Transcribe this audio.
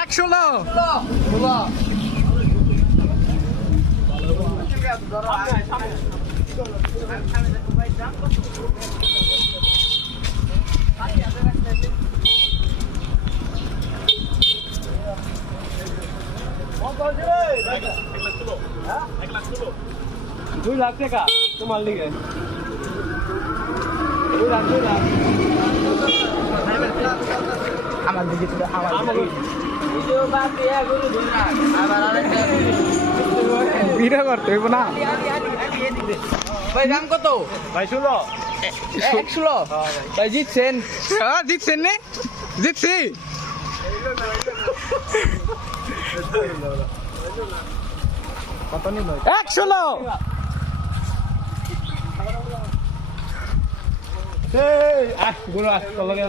একশো লো দুই লাখ টাকা তোমার লিগে 2 লাখ আমার দিকে আমার ভিডিও করতে হইব না ভাই দাম কত? ভাই শুনো 100 ভাই জিতছেন। জিতছেন নে জিতছি কত নিল 100 লো এই আহ গুলো আস কল লাগে